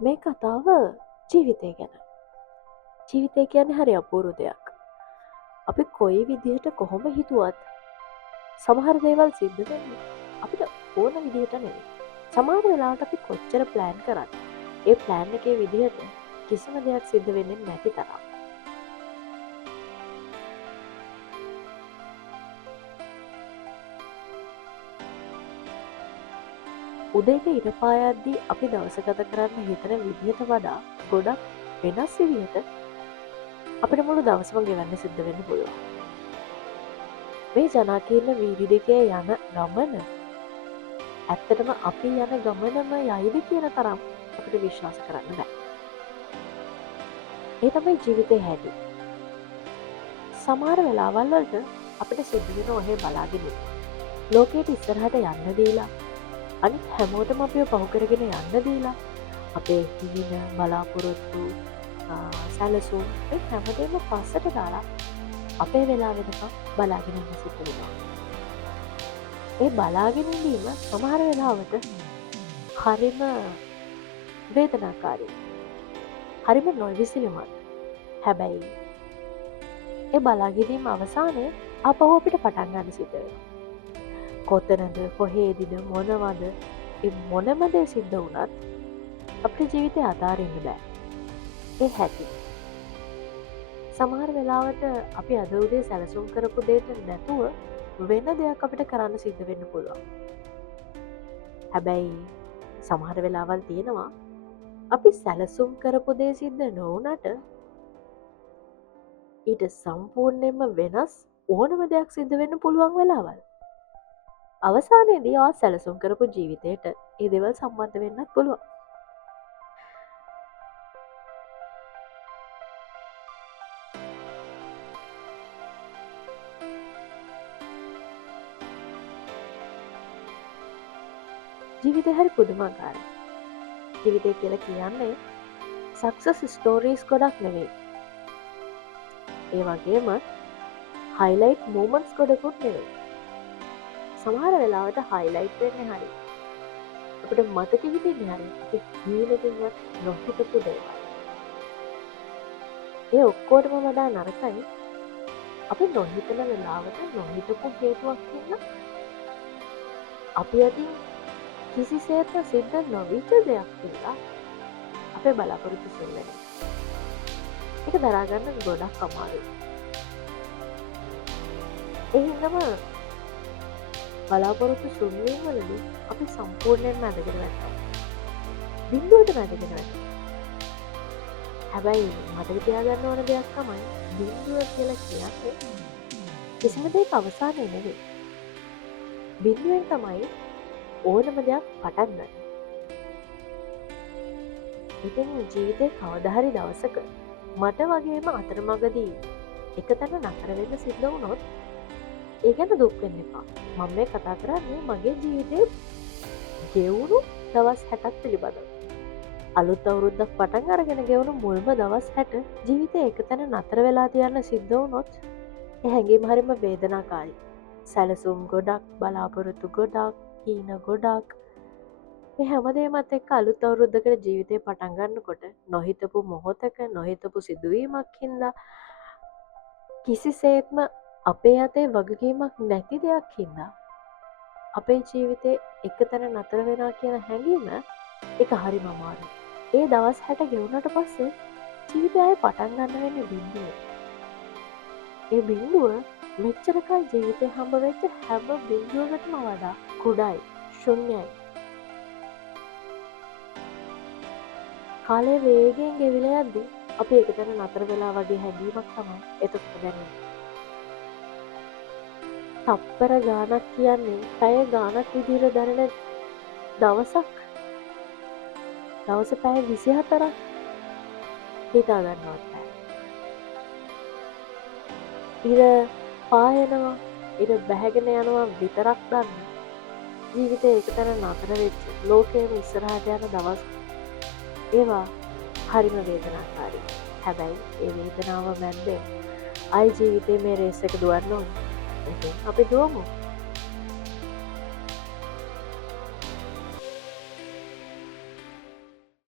මේ කතාව ජීවිතය ගැන. ජීවිතය කියන්නේ හරි අපූරු දෙයක්. අපි කොයි විදිහට කොහොම හිතුවත් සමහර දේවල් සිද්ධ වෙන්නේ අපිට ඕන විදිහට නෙවෙයි. සමහර වෙලාවට අපි කොච්චර ප්ලෑන් කරත් ඒ ප්ලෑන් එකේ විදිහට කිසිම දෙයක් සිද්ධ වෙන්නේ නැති තරම්. උදේට ඉර පායද්දී අපි දවස ගත කරන්න හිතන විදිහට වඩා ගොඩක් වෙනස් විදිහට අපිට මුළු දවසම ගෙවන්න සිද්ධ වෙන්න පුළුවන්. මේ ජනාකීර්ණ වීදි දෙකේ යන ගමන ඇත්තටම අපි යන ගමනම යයිද කියන තරම් අපිට විශ්වාස කරන්න බෑ. ඒ තමයි ජීවිතේ හැටි. සමහර වෙලාවල් වලට අපිට සිද්ධ වෙන ඔහේ බලාගෙන ඉන්න. ලෝකයට ඉස්සරහට යන්න දීලා අනිත් හැමෝටම අපිව පහු කරගෙන යන්න දීලා අපේ හිමින බලාපොරොත්තු සැලසුම් මේ හැමදේම පස්සට දාලා අපේ වෙලා වෙනකම් බලාගෙන ඉන්න සිද්ධ වෙනවා. ඒ බලාගෙන ඉඳීම සමහර වෙලාවට හරිම වේදනාකාරී. හරිම නොවිසිලිමත්. හැබැයි ඒ බලාගෙන ඉඳීම අවසානයේ ආපහු අපිට පටන් ගන්න සිද්ධ වෙනවා. කොතනද කොහේදිද මොනවද ඒ මොනම දේ සිද්ධ වුණත් අපේ ජීවිතය අතාරින්න බෑ. ඒ හැටි. සමහර වෙලාවට අපි අද උදේ සැලසුම් කරපු දෙයට නැතුව වෙන දෙයක් අපිට කරන්න සිද්ධ වෙන්න පුළුවන්. හැබැයි සමහර වෙලාවල් තියෙනවා අපි සැලසුම් කරපු දේ සිද්ධ නොවුනට ඊට සම්පූර්ණයෙන්ම වෙනස් ඕනම දෙයක් සිද්ධ වෙන්න පුළුවන් වෙලාවල්. අවසානයේදී ආ සැලසුම් කරපු ජීවිතයට ඒ දේවල් සම්බන්ධ වෙන්නත් පුළුවන්. ජීවිතය හරි පුදුමාකාරයි. ජීවිතය කියලා කියන්නේ සක්සස් ස්ටෝරීස් ගොඩක් නෙවෙයි. ඒ වගේම හයිලයිට් මූමන්ට්ස් ගොඩකුත් නෙවෙයි. සමහර වෙලාවට හයිලයිට් වෙන්නේ හරි අපිට මතක හිටින්නේ හරි අපි ජීවිතේවත් නොහිතපු දේවල්. ඒ ඔක්කොටම වඩා නරකයි අපි නොහිතන වෙලාවට නොහිතපු හේතුවක් ඉන්න අපි අතින් කිසිසේත්ම සිද්ධ නොවිච්ච දෙයක් කියලා අපේ බලාපොරොත්තු සුන්දරයි. ඒක දරාගන්න ගොඩක් අමාරුයි. ඒ හින්දාම බලාපොරොත්තු සුන්වීම වලදී අපි සම්පූර්ණයෙන්ම අදගෙන වැටෙනවා. බිඳුවට නැගගෙන වැටෙනවා. හැබැයි මතක තියාගන්න ඕන දෙයක් තමයි බිඳුව කියලා කියන්නේ කිසිම දෙයක අවසානය නෙවෙයි. බිඳුවෙන් තමයි ඕනම දෙයක් පටන් ගන්න. ඉතින් ජීවිතේ කවදා හරි දවසක මට වගේම අතරමඟදී එක තැන නතර වෙන්න සිද්ධ වුණොත් ඒ ගැන දුක් වෙන්න එපා. මම මේ කතා කරන්නේ මගේ ජීවිතේ ගෙවුණු දවස් 60ක් පිළිබඳව. අලුත් අවුරුද්දක් පටන් අරගෙන ගෙවුණු මුල්ම දවස් 60 ජීවිතේ එක තැන නතර වෙලා තියන්න සිද්ධ වුණොත් ඒ හැඟීම හරිම වේදනාකාරී. සැලසුම් ගොඩක්, බලාපොරොත්තු ගොඩක්, හීන ගොඩක්. මේ හැමදේමත් එක්ක අලුත් අවුරුද්දකට ජීවිතේ පටන් ගන්නකොට නොහිතපු මොහොතක නොහිතපු සිදුවීමක් හින්දා කිසිසේත්ම අපේ අතේ වගකීමක් නැති දෙයක් හින්දා අපේ ජීවිතේ එකතැන නතර වෙනවා කියන හැඟීම ඒක හරිම අමාරුයි. ඒ දවස් 60 ගෙවුනට පස්සේ ජීවිතය ආයේ පටන් ගන්න වෙන්නේ බිඳුවේ. ඒ බිඳුව මෙච්චර කල් ජීවිතේ හම්බ වෙච්ච හැම බිඳුවකටම වඩා කුඩායි, ශුන්‍යයි. කාලය වේගයෙන් ගෙවිලා යද්දී අපි එකතැන නතර වෙලා වගේ හැඟීමක් තමයි එතකොට දැනෙන්නේ. තප්පර ගානක් කියන්නේ පැය ගානක් විදිහට දැනෙන දවසක්. දවස පැය 24ක් හිතා ගන්නවත් බෑ. ඉර පායනවා, ඉර බැහැගෙන යනවා විතරක් දන්න. ජීවිතේ එකතැන නතර වෙච්ච ලෝකයේම ඉස්සරහට යන දවස් ඒවා හරිම වේදනාකාරී. හැබැයි ඒ වේදනාව මැද්දේ ආයි ජීවිතේ මේ රේස් එක දුවන්න ඕනේ. ඉතින් අපි දුවමු.